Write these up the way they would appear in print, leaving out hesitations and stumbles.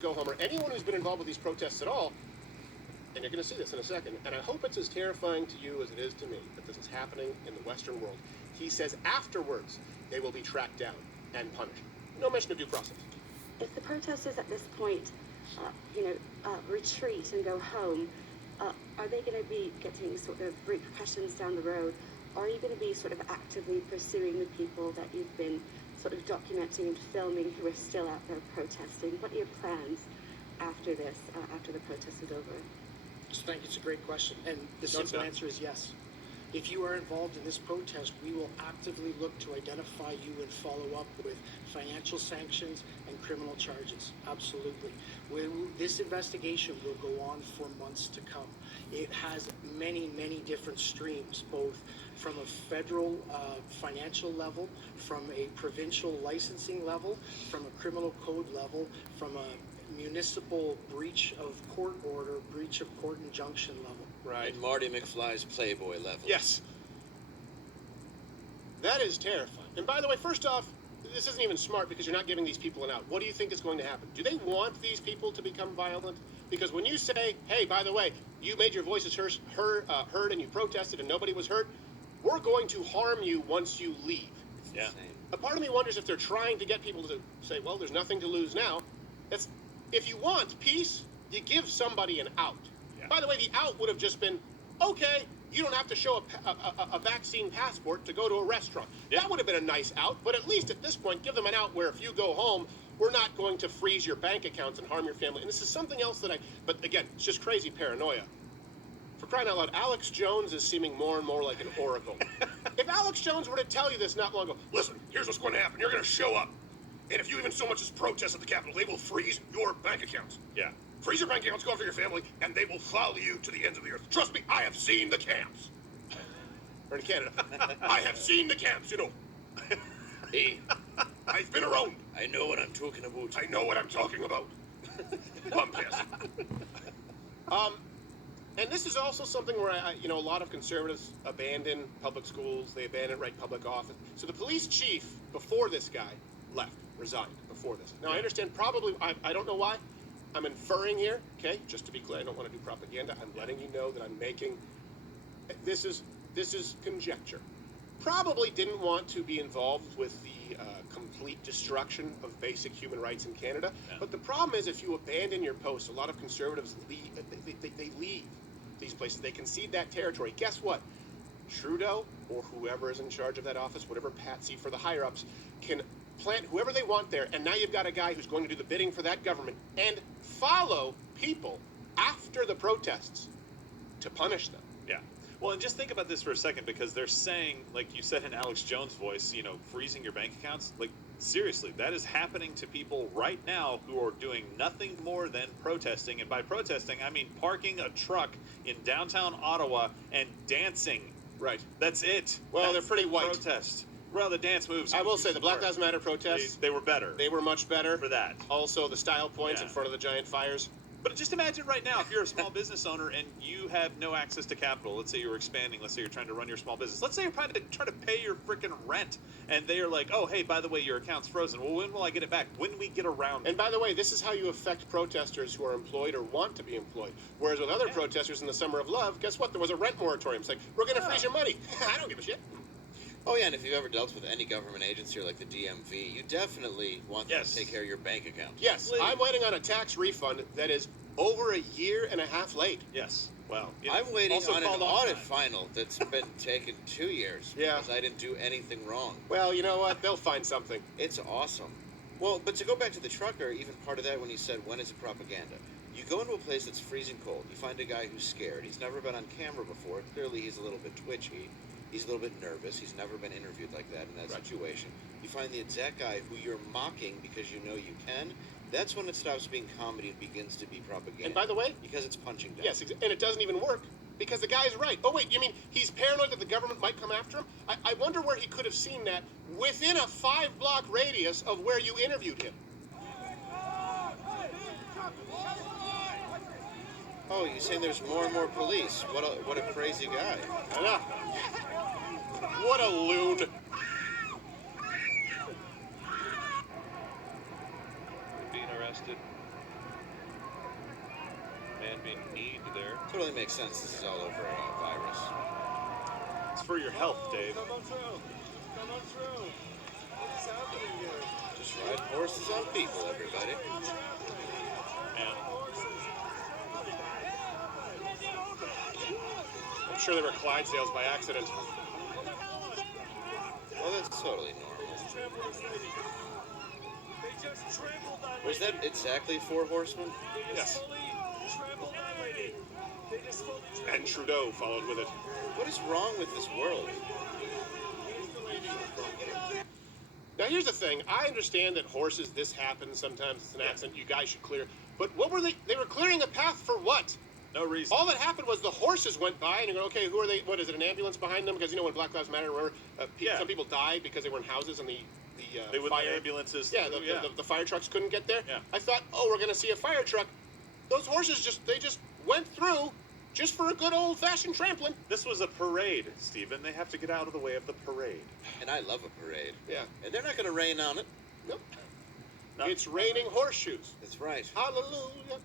Go Homer, anyone who's been involved with these protests at all, and you're going to see this in a second, and I hope it's as terrifying to you as it is to me that this is happening in the Western world. He says afterwards they will be tracked down and punished. No mention of due process. If the protesters at this point, retreat and go home, are they going to be getting sort of repercussions down the road? Or are you going to be sort of actively pursuing the people that you've been sort of documenting and filming who are still out there protesting? What are your plans after this, after the protest is over? So I think it's a great question, and the simple answer is yes. If you are involved in this protest, we will actively look to identify you and follow up with financial sanctions and criminal charges. Absolutely. This investigation will go on for months to come. It has many, many different streams, both from a federal financial level, from a provincial licensing level, from a criminal code level, from a municipal breach of court order, breach of court injunction level. Right. And Marty McFly's Playboy level. Yes. That is terrifying. And by the way, first off, this isn't even smart because you're not giving these people an out. What do you think is going to happen? Do they want these people to become violent? Because when you say, hey, by the way, you made your voices heard and you protested and nobody was hurt, we're going to harm you once you leave. Yeah. A part of me wonders if they're trying to get people to say, well, there's nothing to lose now. If you want peace, you give somebody an out. Yeah. By the way, the out would have just been, okay, you don't have to show a vaccine passport to go to a restaurant. Yeah. That would have been a nice out, but at least at this point, give them an out where if you go home, we're not going to freeze your bank accounts and harm your family. And this is something else but again, it's just crazy paranoia. For crying out loud, Alex Jones is seeming more and more like an oracle. If Alex Jones were to tell you this not long ago, listen, here's what's going to happen. You're going to show up. And if you even so much as protest at the Capitol, they will freeze your bank accounts. Yeah. Freeze your bank accounts, go after your family, and they will follow you to the ends of the earth. Trust me, I have seen the camps. Or in Canada. I have seen the camps, you know. Hey, I've been around. I know what I'm talking about. I know what I'm talking about. Bum pass. And this is also something where, a lot of conservatives abandon public schools. They abandon public office. So the police chief, before this guy left, resigned before this. Now, I understand probably, I don't know why. I'm inferring here, okay? Just to be clear, I don't want to do propaganda. I'm letting you know that I'm making, this is conjecture. Probably didn't want to be involved with the complete destruction of basic human rights in Canada. Yeah. But the problem is if you abandon your post, a lot of conservatives leave, they leave these places. They concede that territory. Guess what? Trudeau or whoever is in charge of that office, whatever patsy for the higher-ups, can plant whoever they want there, and now you've got a guy who's going to do the bidding for that government and follow people after the protests to punish them. Yeah. Well, and just think about this for a second, because they're saying, like you said in Alex Jones' voice, freezing your bank accounts. Like, seriously, that is happening to people right now who are doing nothing more than protesting. And by protesting, I mean parking a truck in downtown Ottawa and dancing. Right. That's it. Well, they're pretty white. Protest. Well, the dance moves. I will say the Black Lives Matter protests. They were better. They were much better. For that. Also, the style points in front of the giant fires. But just imagine right now, if you're a small business owner and you have no access to capital. Let's say you're expanding. Let's say you're trying to run your small business. Let's say you're trying to pay your freaking rent. And they are like, oh, hey, by the way, your account's frozen. Well, when will I get it back? When we get around it? And by the way, this is how you affect protesters who are employed or want to be employed. Whereas with other protesters in the Summer of Love, guess what? There was a rent moratorium. It's like, we're going to freeze your money. I don't give a shit. Oh, yeah, and if you've ever dealt with any government agency or like the DMV, you definitely want them to take care of your bank account. Yes, I'm waiting on a tax refund that is over a year and a half late. Yes. Well, I'm waiting on an audit final that's been taken 2 years because I didn't do anything wrong. Well, you know what? They'll find something. It's awesome. Well, but to go back to the trucker, even part of that when you said, when is it propaganda? You go into a place that's freezing cold. You find a guy who's scared. He's never been on camera before. Clearly, he's a little bit twitchy. He's a little bit nervous. He's never been interviewed like that in that situation. You find the exact guy who you're mocking because you know you can. That's when it stops being comedy and begins to be propaganda. And by the way, because it's punching down. Yes, and it doesn't even work because the guy's right. Oh, wait, you mean he's paranoid that the government might come after him? I wonder where he could have seen that within a 5-block radius of where you interviewed him. Oh, you're saying there's more and more police. What a crazy guy. I know. What a loon. Being arrested. be need there. Totally makes sense. This is all over a virus. It's for your health, Dave. Come on through. Come on through. What's happening here? Just ride horses on people, everybody. And I'm sure they were Clydesdales by accident. Well, that's totally normal. Was that exactly 4 horsemen? Yes. And Trudeau followed with it. What is wrong with this world? Now here's the thing. I understand that horses, this happens sometimes. It's an accident. You guys should clear. But what were they? They were clearing a path for what? no reason. All that happened was the horses went by, and you go, okay, who are they? What is it? An ambulance behind them? Because you know when Black Lives Matter, remember, Yeah. some people died because they were in houses and the They wouldn't fire. let ambulances. Yeah, the fire trucks couldn't get there. Yeah. I thought, oh, we're gonna see a fire truck. Those horses just went through just for a good old fashioned trampling. This was a parade, Stephen. They have to get out of the way of the parade. And I love a parade. Yeah. And they're not going to rain on it. Nope. No. It's raining horseshoes. That's right. Hallelujah.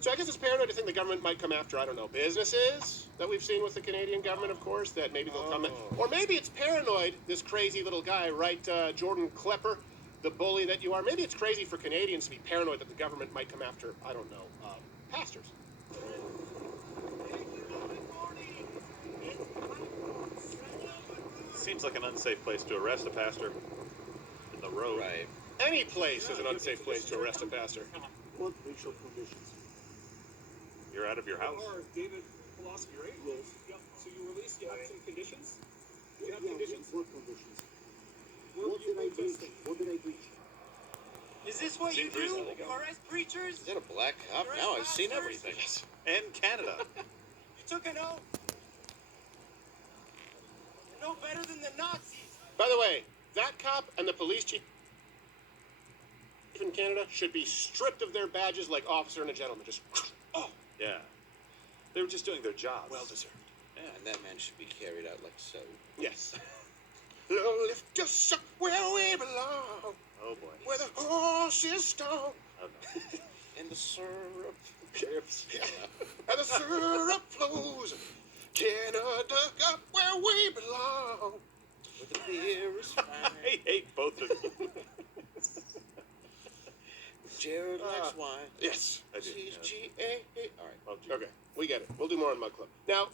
So I guess it's paranoid to think the government might come after, I don't know, businesses that we've seen with the Canadian government, of course, that maybe they'll come in. Or maybe it's paranoid, this crazy little guy, right, Jordan Klepper, the bully that you are. Maybe it's crazy for Canadians to be paranoid that the government might come after, I don't know, pastors. Seems like an unsafe place to arrest a pastor. In the road. Right. Any place is an unsafe place to arrest a pastor. What racial conditions? You're out of your house. Or David philosophy, right? Yes. Yep. So you release, you have some conditions? You have conditions? What conditions? Where What were you did I breach? protesting? What did I breach? Is this what you Seems do? reasonable. Arrest preachers? Is that a black cop? Now I've seen everything. And Canada. You took an oath. You're no better than the Nazis. By the way, that cop and the police chief in Canada should be stripped of their badges like officer and a gentleman. Just, oh, Yeah. They were just doing their jobs. well deserved. And that man should be carried out like so. Yes. Lift us up where we belong, Oh boy. where the horses gone, Okay. And the syrup. and the syrup flows. Canada up where we belong. Where the beer is fine. I hate both of you. Jared likes wine. Yes. I do. Yeah. CGA. All right. Well, gee. Okay, we get it. We'll do more on Mug Club. Now,